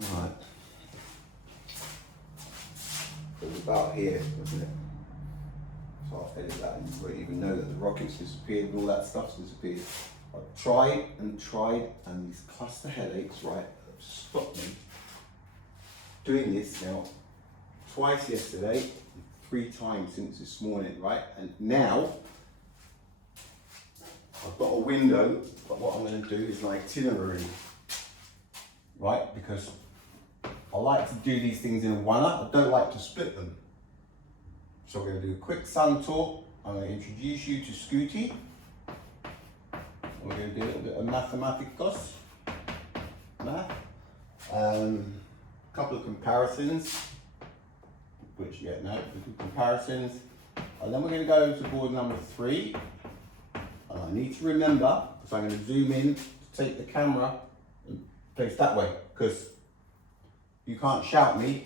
Right. It was about here, wasn't it? So I'll edit that and you won't even know that the rockets disappeared and all that stuff's disappeared. I've tried and these cluster headaches, right, have stopped me doing this now twice yesterday and 3 times since this morning, right? And now I've got a window, but what I'm going to do is an itinerary, right? Because I like to do these things in one up, I don't like to split them. So we're going to do a quick sun tour. I'm going to introduce you to Scooty. We're going to do a little bit of mathematicos, math. A couple of comparisons, which no, we do comparisons. And then we're going to go to board number 3. And I need to remember, because I'm going to zoom in to take the camera and place that way, because you can't shout me,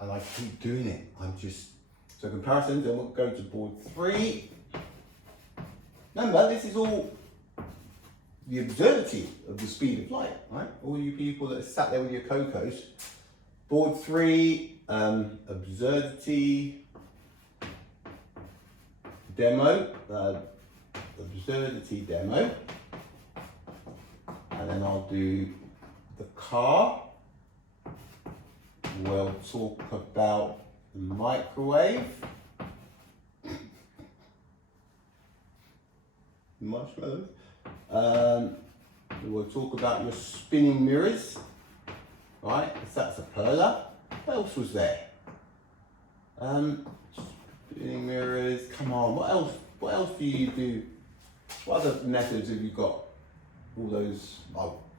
and I keep doing it. So comparisons, then we'll go to board 3. Remember, this is all the absurdity of the speed of light, right? All you people that are sat there with your cocos. Board 3, absurdity demo, absurdity demo. And then I'll do the car. We'll talk about the microwave. Marshmallows. We'll talk about your spinning mirrors, right? That's a perla. What else was there? Spinning mirrors. Come on. What else? What else do you do? What other methods have you got? All those.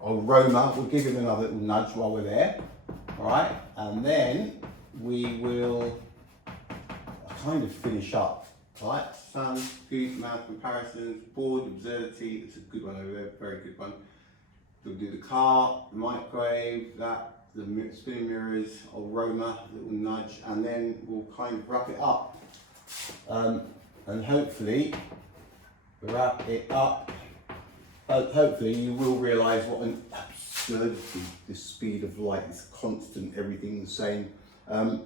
Aroma. We'll give him another little nudge while we're there. All right, and then we will kind of finish up. All right, sun, scoop, math, comparisons, board, absurdity. It's a good one over there, very good one. We'll do the car, the microwave, that, the spinning mirrors, aroma, little nudge, and then we'll kind of wrap it up. And hopefully, wrap it up. Hopefully, you will realise what an absurdity this speed of light is constant, everything the same. You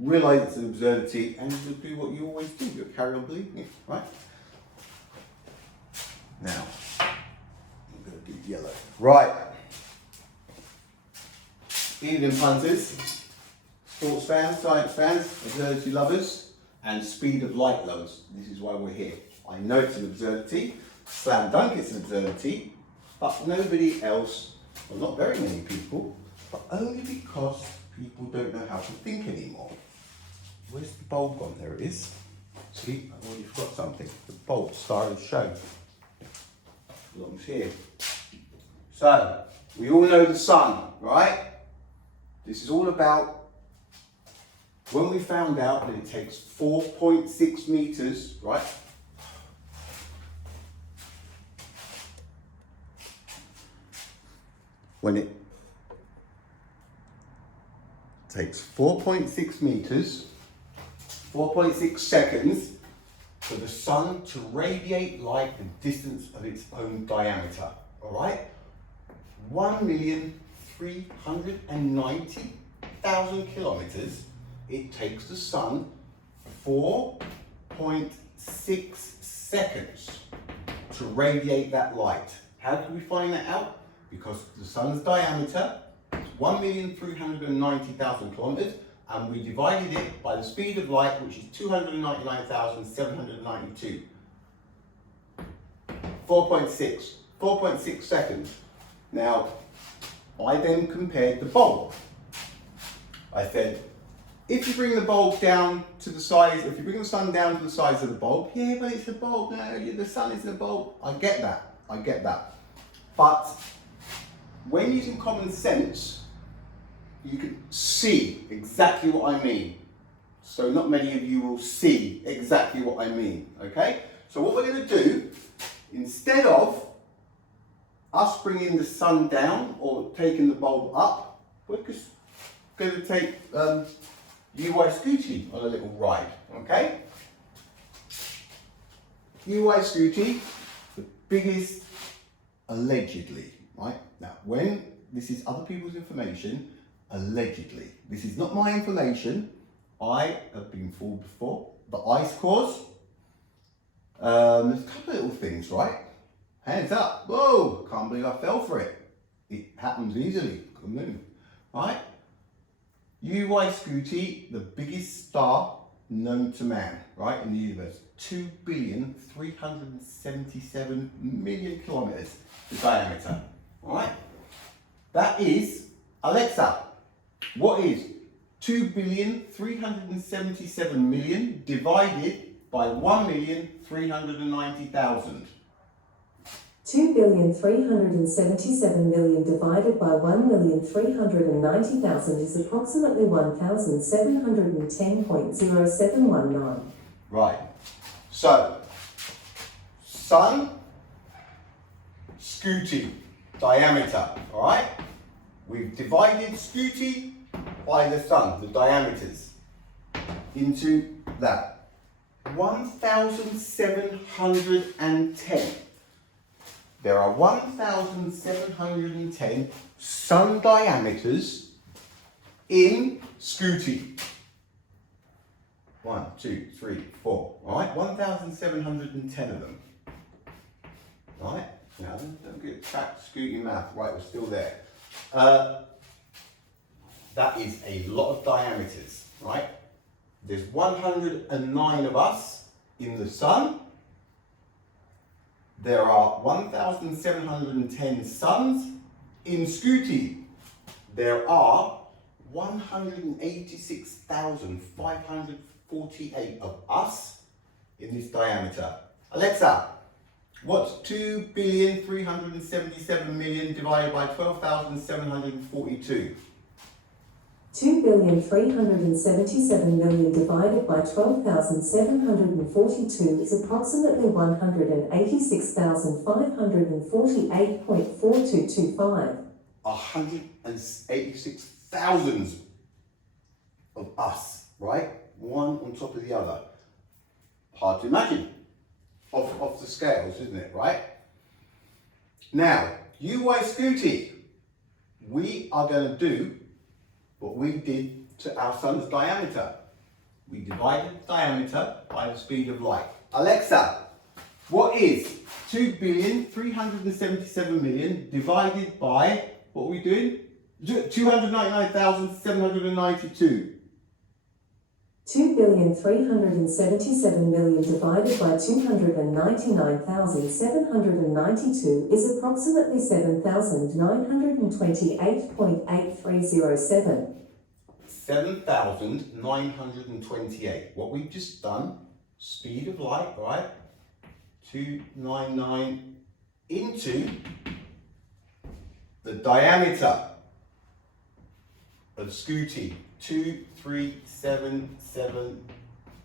realise it's an absurdity and you'll do what you always do, you'll carry on believing it, right? Now, I'm going to do yellow. Right. Evening punters, sports fans, science fans, absurdity lovers, and speed of light lovers. This is why we're here. I know it's an absurdity, slam dunk it's an absurdity, but nobody else, well, not very many people, but only because people don't know how to think anymore. Where's the bulb gone? There it is. See, I've already forgot something. The bulb star of the show belongs here. So, we all know the sun, right? This is all about when we found out that it takes 4.6 meters, right? When it takes 4.6 meters, 4.6 seconds for the sun to radiate light the distance of its own diameter, all right? 1,390,000 kilometers, it takes the sun 4.6 seconds to radiate that light. How did we find that out? Because the sun's diameter is 1,390,000 kilometers, and we divided it by the speed of light, which is 299,792. 4.6 seconds. Now, I then compared the bulb. I said, if you bring the bulb down to the size, if you bring the sun down to the size of the bulb, yeah, but it's a bulb, no, the sun isn't a bulb. I get that. But when using common sense, you can see exactly what I mean. So not many of you will see exactly what I mean, okay? So what we're going to do, instead of us bringing the sun down or taking the bulb up, we're just going to take UI Scooty on a little ride, okay? UI Scooty, the biggest, allegedly, right? Now, when this is other people's information, Allegedly. This is not my information. I have been fooled before. The ice cores. There's a couple of little things, right? Hands up. Whoa, can't believe I fell for it. It happens easily. Good move. Right? UY Scuti, the biggest star known to man, right, in the universe. 2,377,000,000 kilometers the diameter. Right? That is, Alexa, what is 2,377,000,000 divided by 1,390,000? 2,377,000,000 divided by 1,390,000 is approximately 1,710.0719. Right. So, Sun, Scuti, diameter, all right? We've divided Scuti by the Sun, the diameters, into that. 1,710. There are 1,710 Sun diameters in Scuti. 1, 2, 3, 4. All right, 1,710 of them. All right, now don't get trapped Scuti math. Right, we're still there. That is a lot of diameters, right? There's 109 of us in the Sun. There are 1,710 suns in Scuti. There are 186,548 of us in this diameter. Alexa, what's 2,377,000,000 divided by 12,742? 2,377,000,000 divided by 12,742 is approximately 186,548.4225. 186,000 of us, right? One on top of the other. Hard to imagine. Off the scales, isn't it, right? Now, UY Scuti, we are going to do what we did to our sun's diameter. We divided the diameter by the speed of light. Alexa, what is 2,377,000,000 divided by, what are we doing? 299,792. 2,377,000,000 divided by 299,792 is approximately 7,928.8307. 7,928. What we've just done, speed of light, right? 299 into the diameter of Scuti, 2,377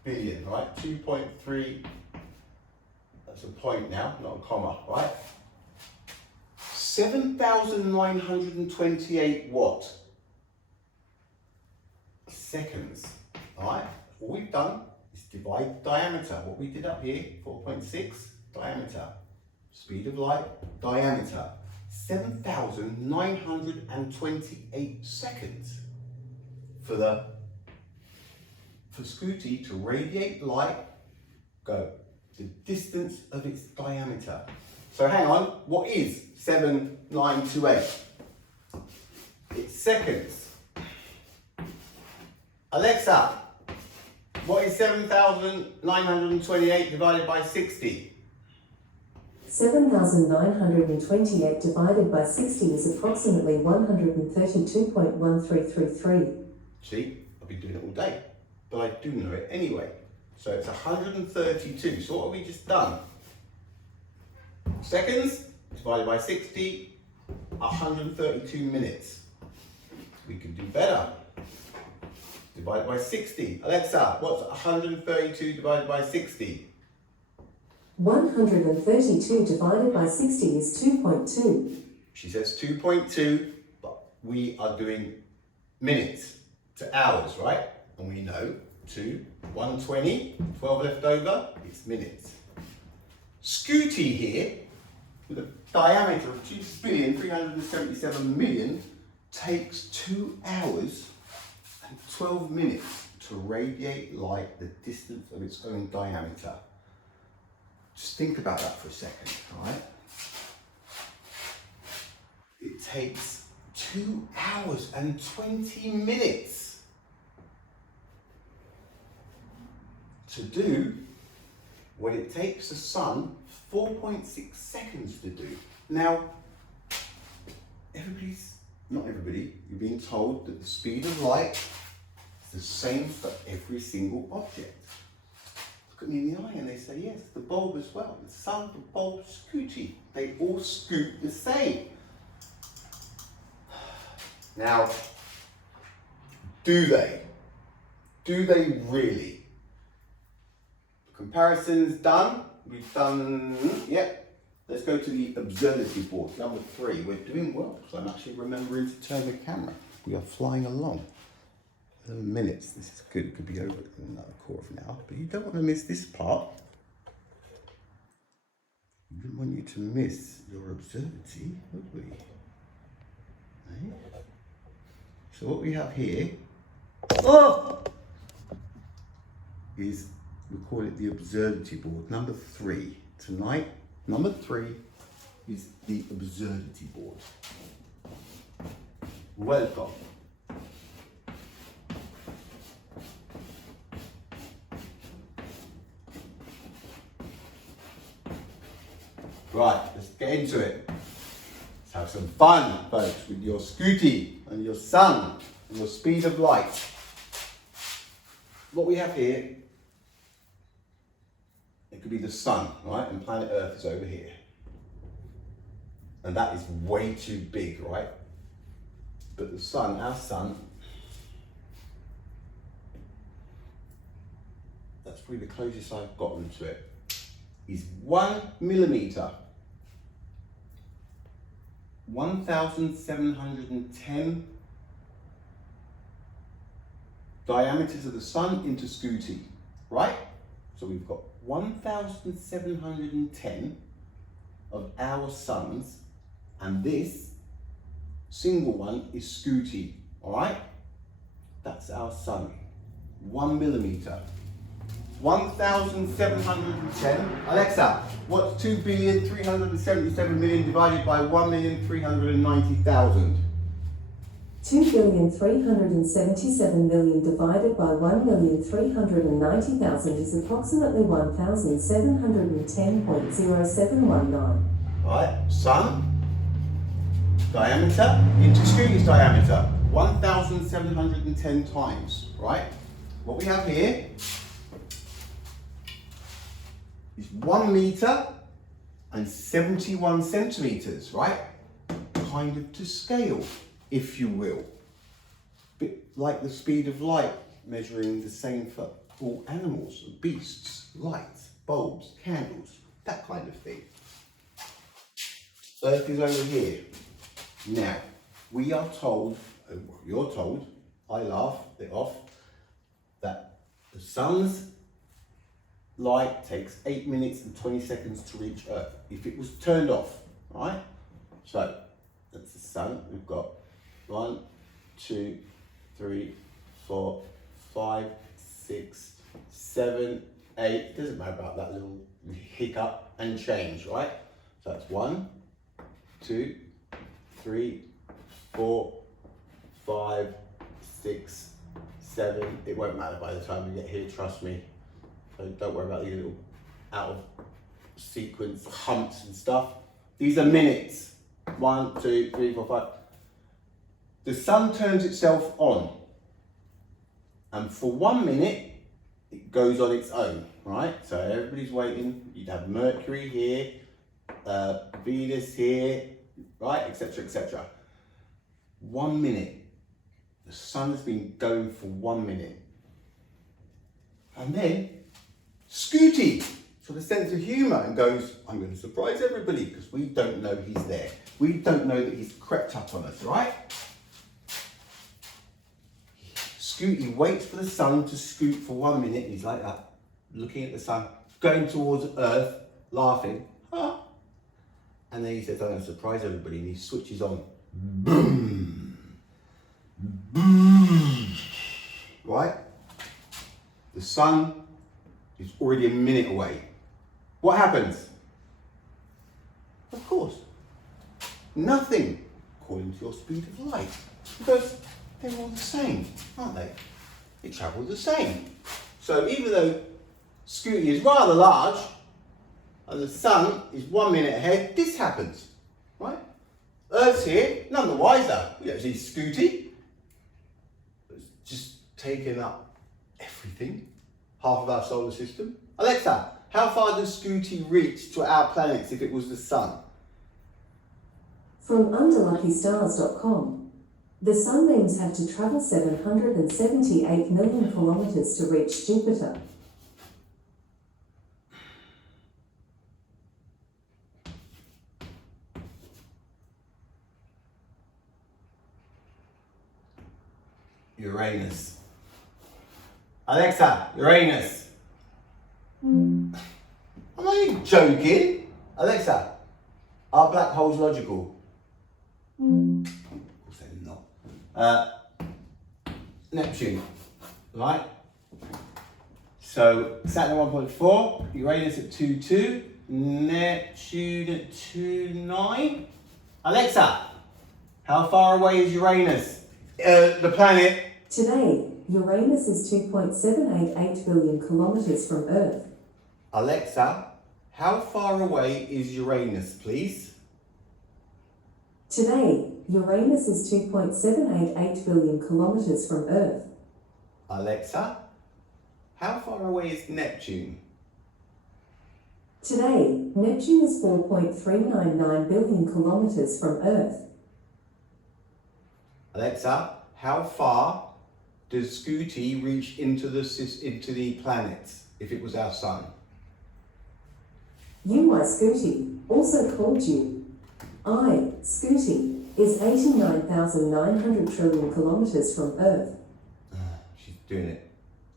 billion, right? 2.3, that's a point now, not a comma, right? 7,928 what? Seconds, all right? All we've done is divide the diameter. What we did up here, 4.6, diameter. Speed of light, diameter. 7,928 seconds for Scuti to radiate light, go the distance of its diameter. So hang on, what is 7,928? It's seconds. Alexa, what is 7,928 divided by 60? 7,928 divided by 60 is approximately 132.1333. See, I've been doing it all day, but I do know it anyway. So it's 132. So what have we just done? Seconds divided by 60, 132 minutes. We can do better. Divided by 60. Alexa, what's 132 divided by 60? 132 divided by 60 is 2.2. She says 2.2, but we are doing minutes to hours, right? And we know 2, 120, 12 left over, it's minutes. Scuti here, with a diameter of 2,377,000,000, takes 2 hours and 12 minutes to radiate light the distance of its own diameter. Just think about that for a second, right? It takes 2 hours and 20 minutes to do what it takes the sun 4.6 seconds to do. Now, not everybody, you're being told that the speed of light is the same for every single object. Look at me in the eye and they say, yes, the bulb as well. The sun, the bulb, Scooty. They all scoot the same. Now, do they? Do they really? The comparison's done. We've done, yep. Let's go to the absurdity board, number 3. We're doing well, because I'm actually remembering to turn the camera. We are flying along. 11 minutes, this is good. It could be over in another quarter of an hour, but you don't want to miss this part. We didn't want you to miss your absurdity, would we? Eh? So what we have here is, we call it the absurdity board, number 3. Tonight, number 3 is the absurdity board. Welcome. Right, let's get into it. Let's have some fun, folks, with your Scooty and your sun and your speed of light. What we have here, it could be the sun, right? And planet Earth is over here. And that is way too big, right? But the sun, our sun, that's probably the closest I've gotten to it, is 1 millimeter. 1,710 diameters of the sun into Scooty, right? So we've got 1,710 of our suns, and this single one is Scooty, all right? That's our sun, 1 millimeter. 1,710. Alexa, what's 2,377,000,000 divided by 1,390,000? 2,377,000,000 divided by 1,390,000 is approximately 1,710.0719. Right, sun, diameter, into Scooty's diameter, 1,710 times, right? What we have here is 1 meter and 71 centimeters, right? Kind of to scale, if you will. Bit like the speed of light, measuring the same for all animals, beasts, lights, bulbs, candles, that kind of thing. Earth is over here. Now, we are told, you're told, I laugh it off, that the sun's light takes 8 minutes and 20 seconds to reach Earth if it was turned off, right? So that's the sun. We've got 1, 2, 3, 4, 5, 6, 7, 8. It doesn't matter about that little hiccup and change, right? So that's 1, 2, 3, 4, 5, 6, 7. It won't matter by the time we get here, trust me. So don't worry about these little out of sequence humps and stuff. These are minutes. 1, 2, 3, 4, 5. The sun turns itself on. And for 1 minute, it goes on its own, right? So everybody's waiting. You'd have Mercury here, Venus here, right, etc., etc. 1 minute. The sun has been going for 1 minute. And then Scooty sort of sense of humour and goes, I'm going to surprise everybody because we don't know he's there. We don't know that he's crept up on us, right? Scooty waits for the sun to scoot for 1 minute. He's like that, looking at the sun, going towards Earth, laughing. Ah. And then he says, I'm going to surprise everybody, and he switches on. Boom! sun is already a minute away. What happens? Of course, nothing according to your speed of light, because they're all the same, aren't they? They travel the same. So even though Scooty is rather large and the sun is 1 minute ahead, this happens, right? Earth's here, none the wiser. We don't see Scooty. It's just taking up everything, half of our solar system. Alexa, how far does Scooty reach to our planets if it was the sun? From underluckystars.com, the sunbeams have to travel 778 million kilometers to reach Jupiter. Uranus. Alexa, Uranus. Am I joking? Alexa, are black holes logical? Of course they're not. Neptune, right? So Saturn 1.4, Uranus at 2.2, Neptune at 2.9. Alexa, how far away is Uranus? The planet. Today, Uranus is 2.788 billion kilometers from Earth. Alexa, how far away is Uranus, please? Today, Uranus is 2.788 billion kilometers from Earth. Alexa, how far away is Neptune? Today, Neptune is 4.399 billion kilometers from Earth. Alexa, how far does Scooty reach into the planets if it was our sun? UY Scooty, also called you I, Scooty, is 89,900 trillion kilometers from Earth. She's doing it.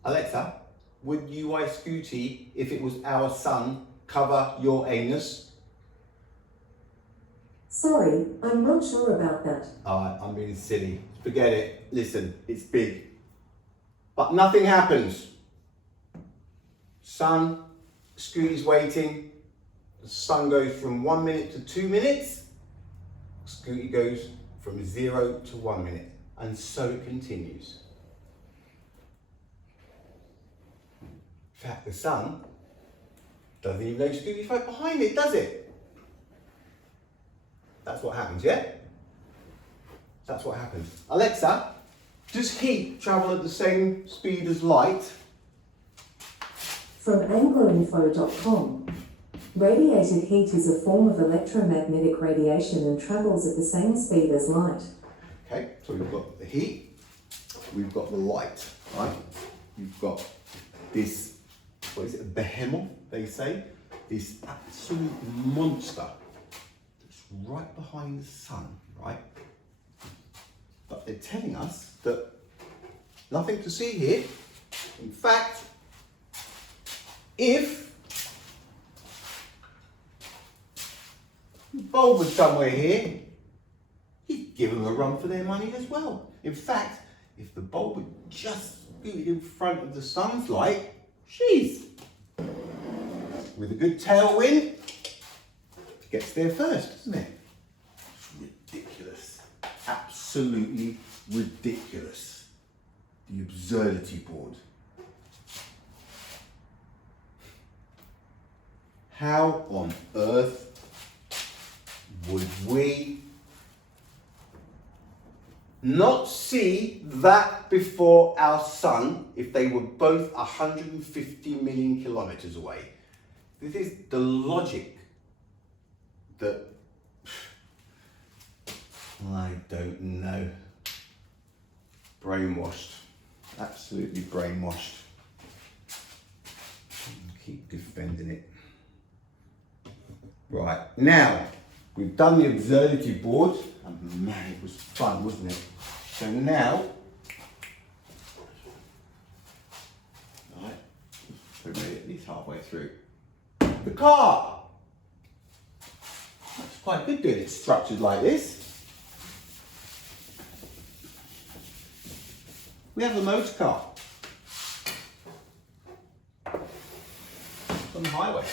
Alexa, would UY Scooty, if it was our sun, cover your anus? Sorry, I'm not sure about that. Alright, I'm being silly. Forget it. Listen, it's big. But nothing happens. Sun, Scooty's waiting. The sun goes from 1 minute to 2 minutes. Scooty goes from 0 to 1 minute. And so it continues. In fact, the sun doesn't even know Scooty's right behind it, does it? That's what happens, yeah? That's what happens. Alexa, does heat travel at the same speed as light? From angloinfo.com, radiated heat is a form of electromagnetic radiation and travels at the same speed as light. Okay, so we've got the heat, we've got the light, right? You've got this, what is it, a behemoth, they say? This absolute monster that's right behind the sun, right? But they're telling us that nothing to see here. In fact, if the bulb was somewhere here, he'd give them a run for their money as well. In fact, if the bulb would just scooted in front of the sun's light, she's with a good tailwind, gets there first, doesn't it? It's ridiculous. Absolutely ridiculous. The absurdity board. How on earth would we not see that before our sun if they were both 150 million kilometers away? This is the logic that I don't know. Brainwashed. Absolutely brainwashed. Keep defending it. Right, now we've done the absurdity board, and man, it was fun, wasn't it? So now, right, we're at least halfway through. The car. That's quite good doing it structured like this. We have the motor car. highway.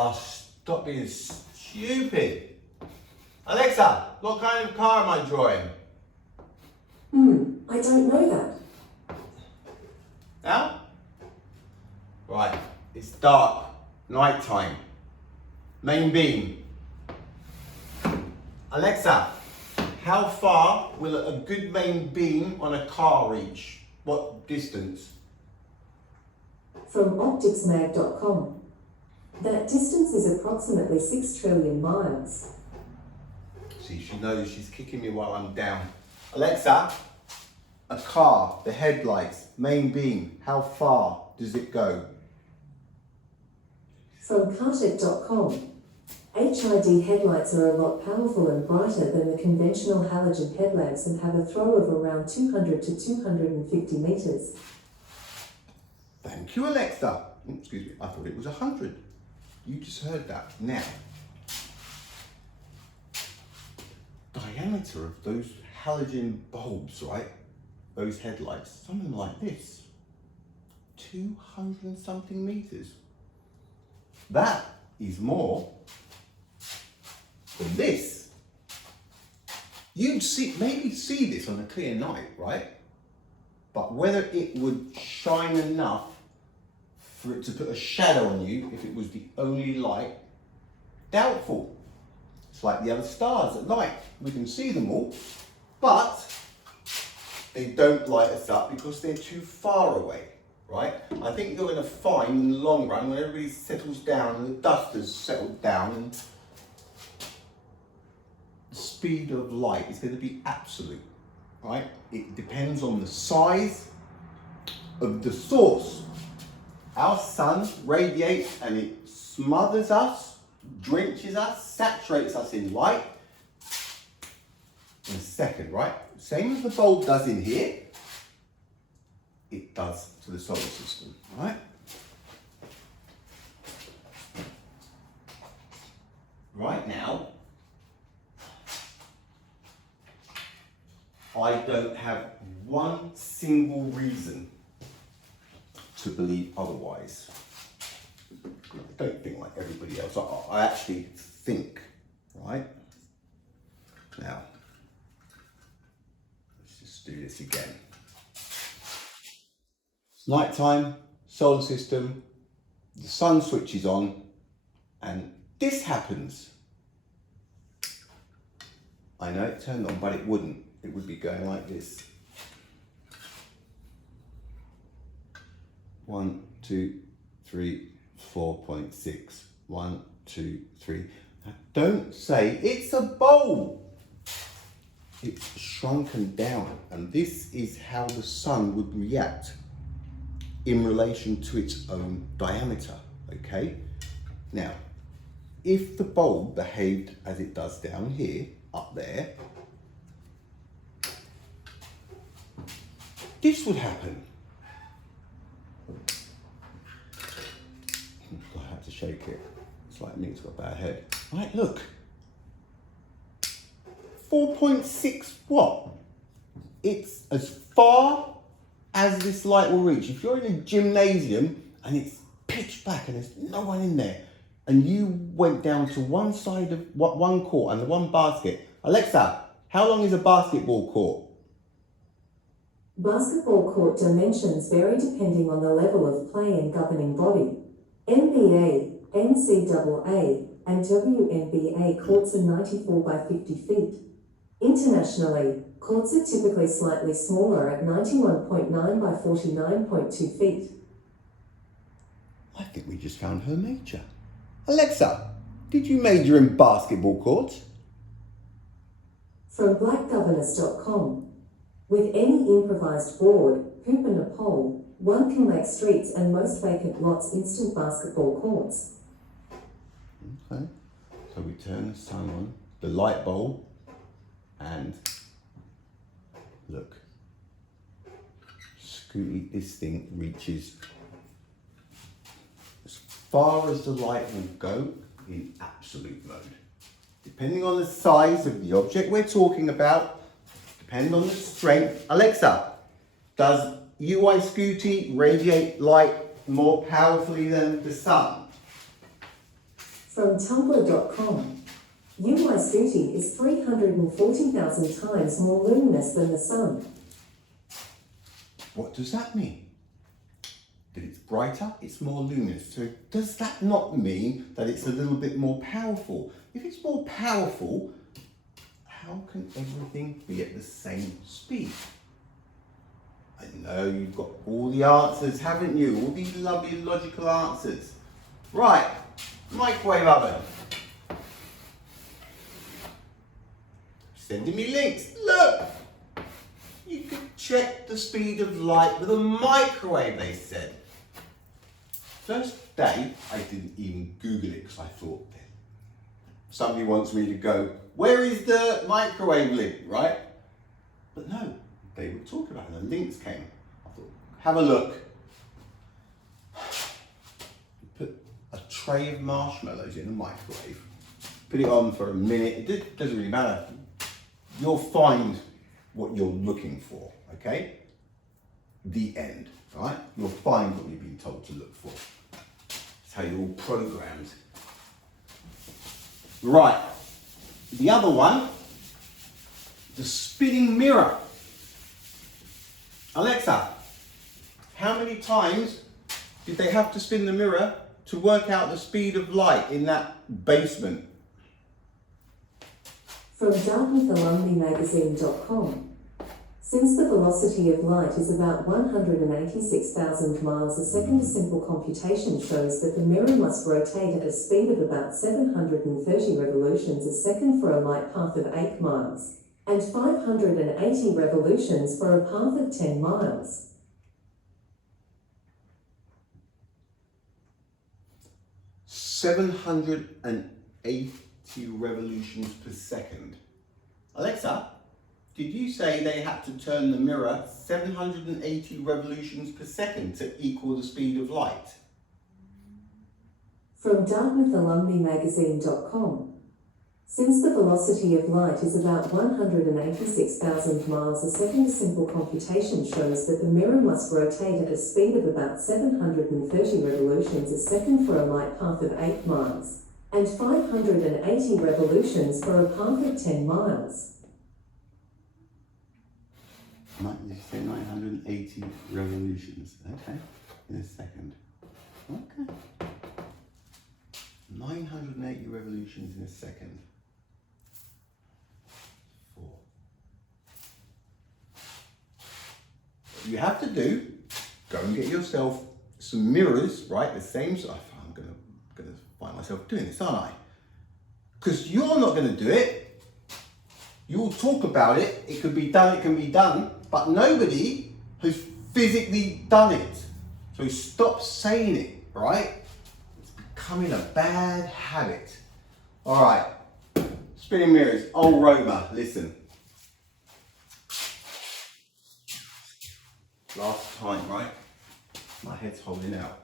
Oh, stop being stupid. Alexa, what kind of car am I drawing? I don't know that. Now? Right, it's dark, night time. Main beam. Alexa, how far will a good main beam on a car reach? What distance? From opticsmag.com. That distance is approximately 6 trillion miles. See, she knows she's kicking me while I'm down. Alexa, a car, the headlights, main beam, how far does it go? From cartec.com. HID headlights are a lot powerful and brighter than the conventional halogen headlamps and have a throw of around 200 to 250 meters. Thank you, Alexa. Excuse me, I thought it was 100. You just heard that. Now, diameter of those halogen bulbs, right? Those headlights, something like this. 200 and something meters. That is more than this. You'd maybe see this on a clear night, right? But whether it would shine enough for it to put a shadow on you if it was the only light, doubtful. It's like the other stars at night. We can see them all, but they don't light us up because they're too far away, right? I think you're going to find in the long run when everybody settles down and the dust has settled down and the speed of light is going to be absolute, right? It depends on the size of the source. Our sun radiates and it smothers us, drenches us, saturates us in light in a second, right? Same as the bulb does in here, it does to the solar system, right? Right now, I don't have one single reason to believe otherwise. I don't think like everybody else. I actually think, right? Now, let's just do this again. It's night time, solar system, the sun switches on, and this happens. I know it turned on, but it wouldn't. It would be going like this. 1, 2, 3, 4.6. 1, 2, 3. Now don't say it's a bulb. It's shrunken down, and this is how the sun would react in relation to its own diameter, okay? Now, if the bulb behaved as it does down here, up there, this would happen. I had to shake it. It's like me, it's got a bad head. Right, look. 4.6 watt. It's as far as this light will reach. If you're in a gymnasium and it's pitch black and there's no one in there, and you went down to one side of one court and the one basket. Alexa, how long is a basketball court? Basketball court dimensions vary depending on the level of play and governing body. NBA, NCAA, and WNBA courts are 94 by 50 feet. Internationally, courts are typically slightly smaller at 91.9 by 49.2 feet. I think we just found her major. Alexa, did you major in basketball courts? From blackgoverness.com. With any improvised board, hoop and a pole, one can make streets and most vacant lots instant basketball courts. Okay, so we turn the sun on, the light bulb, and look, Scooty, this thing reaches as far as the light will go in absolute mode. Depending on the size of the object we're talking about, depending on the strength. Alexa, does UI Scooty radiate light more powerfully than the sun? From Tumblr.com, UI Scooty is 340,000 times more luminous than the sun. What does that mean? That it's brighter, it's more luminous. So does that not mean that it's a little bit more powerful? If it's more powerful, how can everything be at the same speed? I know you've got all the answers, haven't you? All these lovely logical answers. Right, microwave oven. Sending me links. Look! You can check the speed of light with a microwave, they said. First day, I didn't even Google it because I thought somebody wants me to go, where is the microwave link, right? But no, they were talking about it, the links came. I thought, have a look. Put a tray of marshmallows in a microwave, put it on for a minute, it doesn't really matter. You'll find what you're looking for, okay? The end, right? You'll find what you've been told to look for. That's how you're all programmed. Right, the other one, the spinning mirror. Alexa, how many times did they have to spin the mirror to work out the speed of light in that basement? From DartmouthAlumniMagazine.com. Since the velocity of light is about 186,000 miles a second, a simple computation shows that the mirror must rotate at a speed of about 730 revolutions a second for a light path of 8 miles, and 580 revolutions for a path of 10 miles. "780 revolutions per second. Alexa, did you say they had to turn the mirror 780 revolutions per second to equal the speed of light? From DartmouthAlumniMagazine.com. Since the velocity of light is about 186,000 miles a second, a simple computation shows that the mirror must rotate at a speed of about 730 revolutions a second for a light path of 8 miles, and 580 revolutions for a path of 10 miles. Did you say 980 revolutions? Okay, in a second. Okay. 980 revolutions in a second. 4. What you have to do, go and get yourself some mirrors, right? The same size. I'm gonna find myself doing this, aren't I? Because you're not gonna do it. You'll talk about it. It could be done. It can be done. But nobody has physically done it. So stop saying it, right? It's becoming a bad habit. All right, spinning mirrors, old Roma, listen. Last time, right? My head's holding out.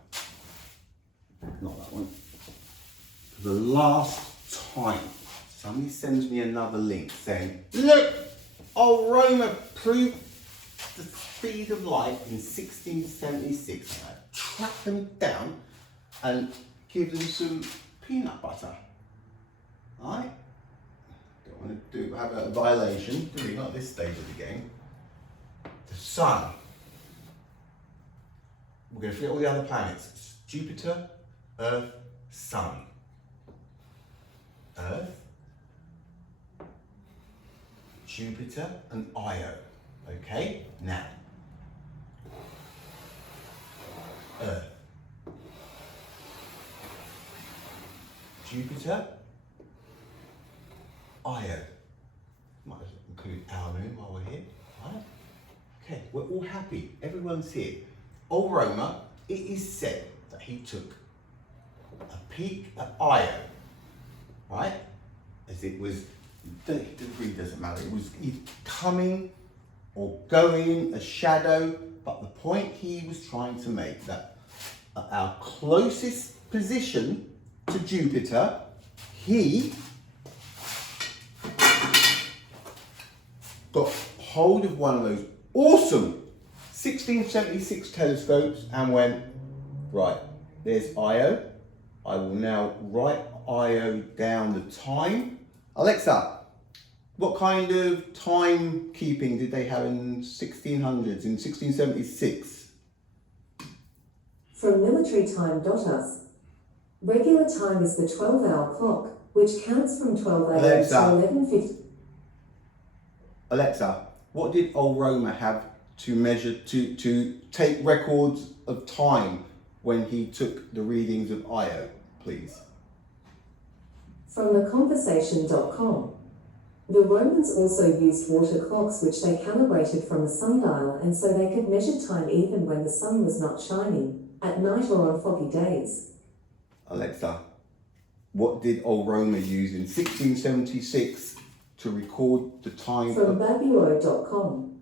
Not that one. For the last time, somebody sends me another link saying, look, old Roma proved the speed of light in 1676. And I track them down and give them some peanut butter. Alright? Don't want to have a violation, do we? Not at this stage of the game. The sun. We're going to forget all the other planets. It's Jupiter, Earth, Sun. Earth, Jupiter, and Io. Okay, now, Earth, Jupiter, Io. Might as well include our moon while we're here, right? Okay, we're all happy. Everyone's here. Old Roma, it is said that he took a peek at Io, right? As it was, the degree doesn't matter. It was coming or going, a shadow, but the point he was trying to make that at our closest position to Jupiter, he got hold of one of those awesome 1676 telescopes and went, right, there's Io. I will now write Io down the time. Alexa, what kind of timekeeping did they have in 1600s, in 1676? From militarytime.us. Regular time is the 12-hour clock, which counts from 12 a.m. to Alexa. 11:50. Alexa, what did old Roma have to measure, to take records of time when he took the readings of Io, please? From theconversation.com. The Romans also used water clocks which they calibrated from a sundial, and so they could measure time even when the sun was not shining, at night or on foggy days. Alexa, what did old Roma use in 1676 to record the time From of... Babuo.com.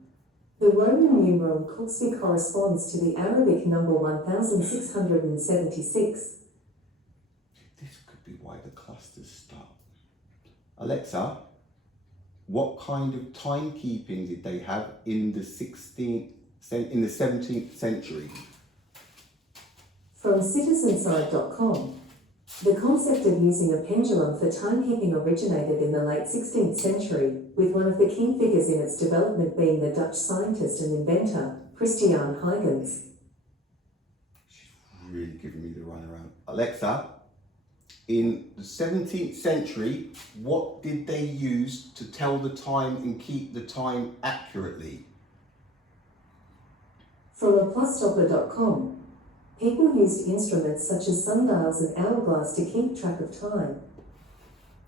The Roman numeral Kuxi corresponds to the Arabic number 1676. This could be why the clusters start. Alexa, what kind of timekeeping did they have in the 17th century? From Citizenside.com. The concept of using a pendulum for timekeeping originated in the late 16th century, with one of the key figures in its development being the Dutch scientist and inventor, Christiaan Huygens. She's really giving me the runaround. Alexa, in the 17th century, what did they use to tell the time and keep the time accurately? From aplusstopper.com. People used instruments such as sundials and hourglass to keep track of time.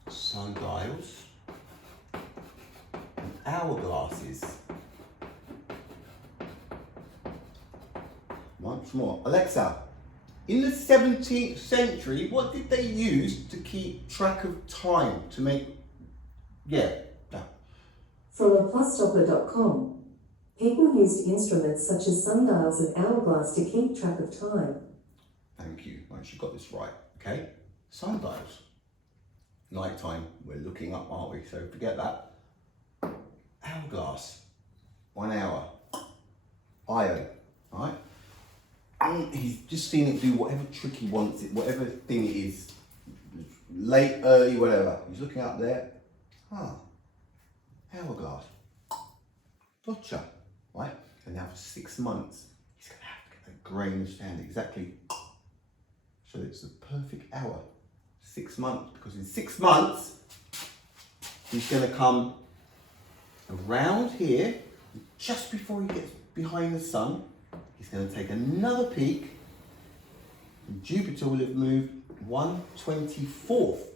Sundials and hourglasses. Once more. Alexa, in the 17th century, what did they use to keep track of time? To make... Yeah. From aplusstopper.com. People used instruments such as sundials and hourglass to keep track of time. Thank you. Once you got this right, okay? Sundials. Nighttime, we're looking up, aren't we? So forget that. Hourglass. 1 hour. Io, right? He's just seen it do whatever trick he wants it, whatever thing it is. Late, early, whatever. He's looking up there. Hourglass. Gotcha. Right? And now for 6 months, he's going to have to get a grain of sand exactly. So it's the perfect hour. 6 months. Because in 6 months, he's going to come around here, just before he gets behind the sun. He's going to take another peek. And Jupiter will have moved 1/24th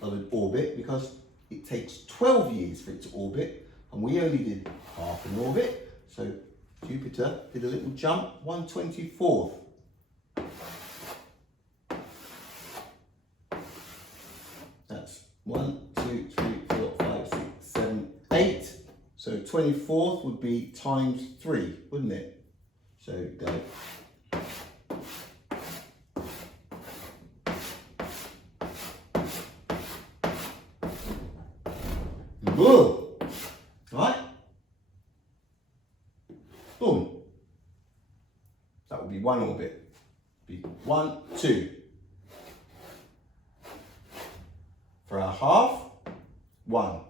of an orbit, because it takes 12 years for it to orbit. And we only did half an orbit, so Jupiter did a little jump, 1/24th. That's 1, 2, 3, 4, 5, 6, 7, 8. So 24th would be times 3, wouldn't it? So go. Whoa! Right? Boom. That would be one orbit. Be 1, 2. For our half, 1.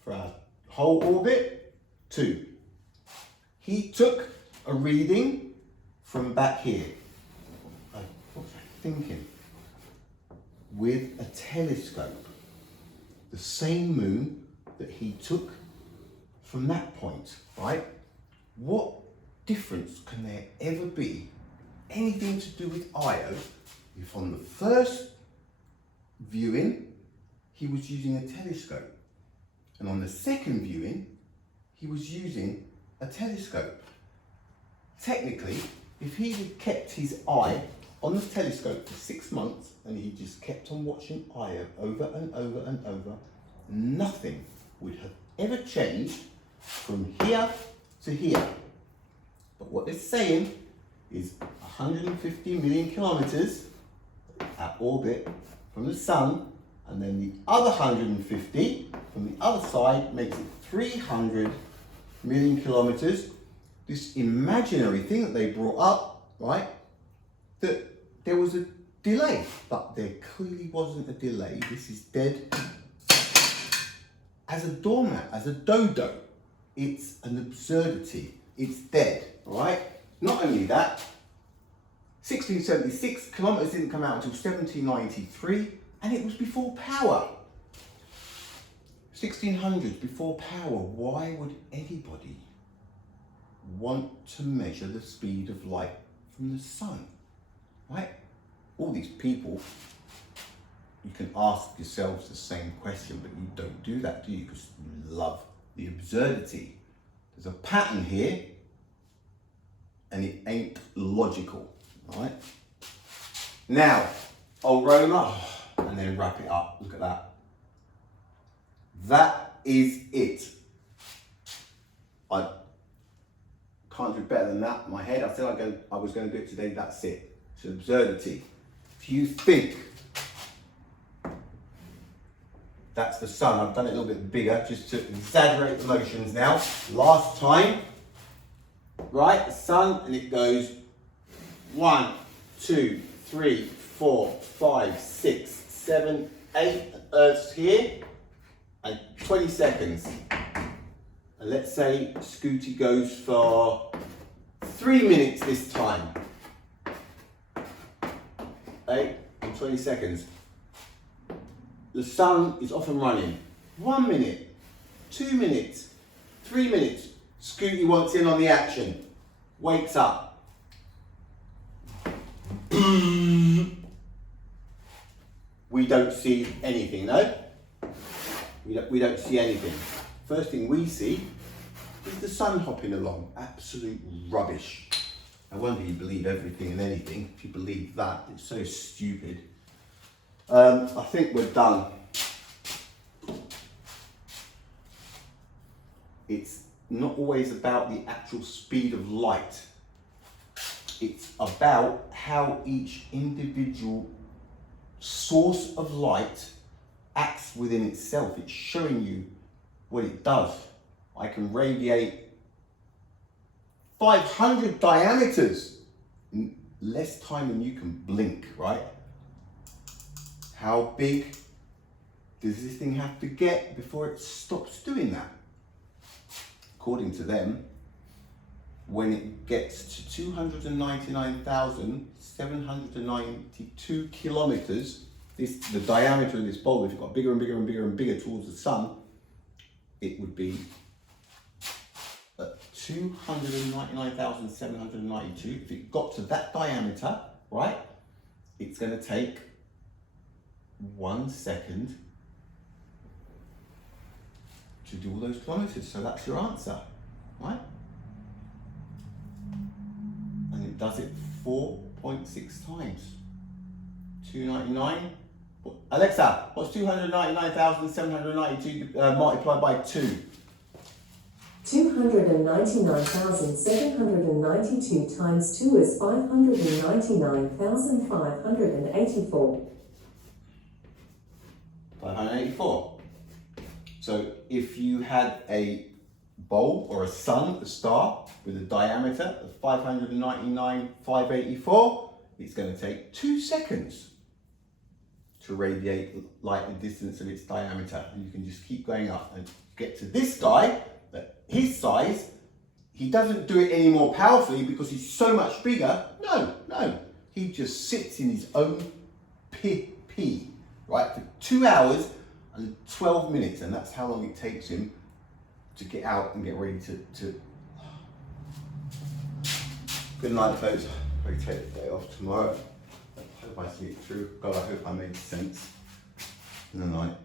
For our whole orbit, 2. He took a reading from back here. What was I thinking? With a telescope. The same moon that he took from that point, right? What difference can there ever be, anything to do with Io, if on the first viewing he was using a telescope, and on the second viewing he was using a telescope? Technically, if he had kept his eye on the telescope for 6 months and he just kept on watching Io over and over and over, nothing would have ever changed from here to here. But what they're saying is 150 million kilometers at orbit from the sun, and then the other 150 from the other side makes it 300 million kilometers. This imaginary thing that they brought up, right, that there was a delay, but there clearly wasn't a delay. This is dead as a doormat, as a dodo. It's an absurdity. It's dead, all right? Not only that, 1676, kilometers didn't come out until 1793, and it was before power. 1600s, before power. Why would anybody want to measure the speed of light from the sun, right? All these people, you can ask yourselves the same question, but you don't do that, do you? Because you love the absurdity. There's a pattern here, and it ain't logical, right? Now, I'll roll off and then wrap it up. Look at that. That is it. I can't do better than that in my head. I said I was going to do it today. That's it. It's an absurdity. If you think that's the sun, I've done it a little bit bigger just to exaggerate the motions now. Last time, right, the sun, and it goes 1, 2, 3, 4, 5, 6, 7, 8, Earth's here, and 20 seconds. And let's say Scooty goes for 3 minutes this time. 8 and 20 seconds. The sun is off and running. 1 minute, 2 minutes, 3 minutes. Scooty wants in on the action. Wakes up. We don't see anything, no? We don't see anything. First thing we see is the sun hopping along. Absolute rubbish. I wonder you believe everything and anything. If you believe that, it's so stupid. I think we're done. It's not always about the actual speed of light. It's about how each individual source of light acts within itself. It's showing you what it does. I can radiate 500 diameters in less time than you can blink, right? How big does this thing have to get before it stops doing that? According to them, when it gets to 299,792 kilometers, the diameter of this bulb, if it got bigger and bigger and bigger and bigger towards the sun, it would be 299,792. If it got to that diameter, right, it's going to take 1 second to do all those kilometers. So that's your answer, right? And it does it 4.6 times. 299. Alexa, what's 299,792 multiplied by 2? 299,792 times 2 is 599,584. 584. So if you had a bulb or a sun, a star, with a diameter of 599,584, it's going to take 2 seconds to radiate light the distance of its diameter. And you can just keep going up and get to this guy, at his size. He doesn't do it any more powerfully because he's so much bigger. No. He just sits in his own pee, right, for 2 hours and 12 minutes. And that's how long it takes him to get out and get ready to... Good night, folks. I'll take the day off tomorrow. I hope I see it through. God, I hope I made sense in the night.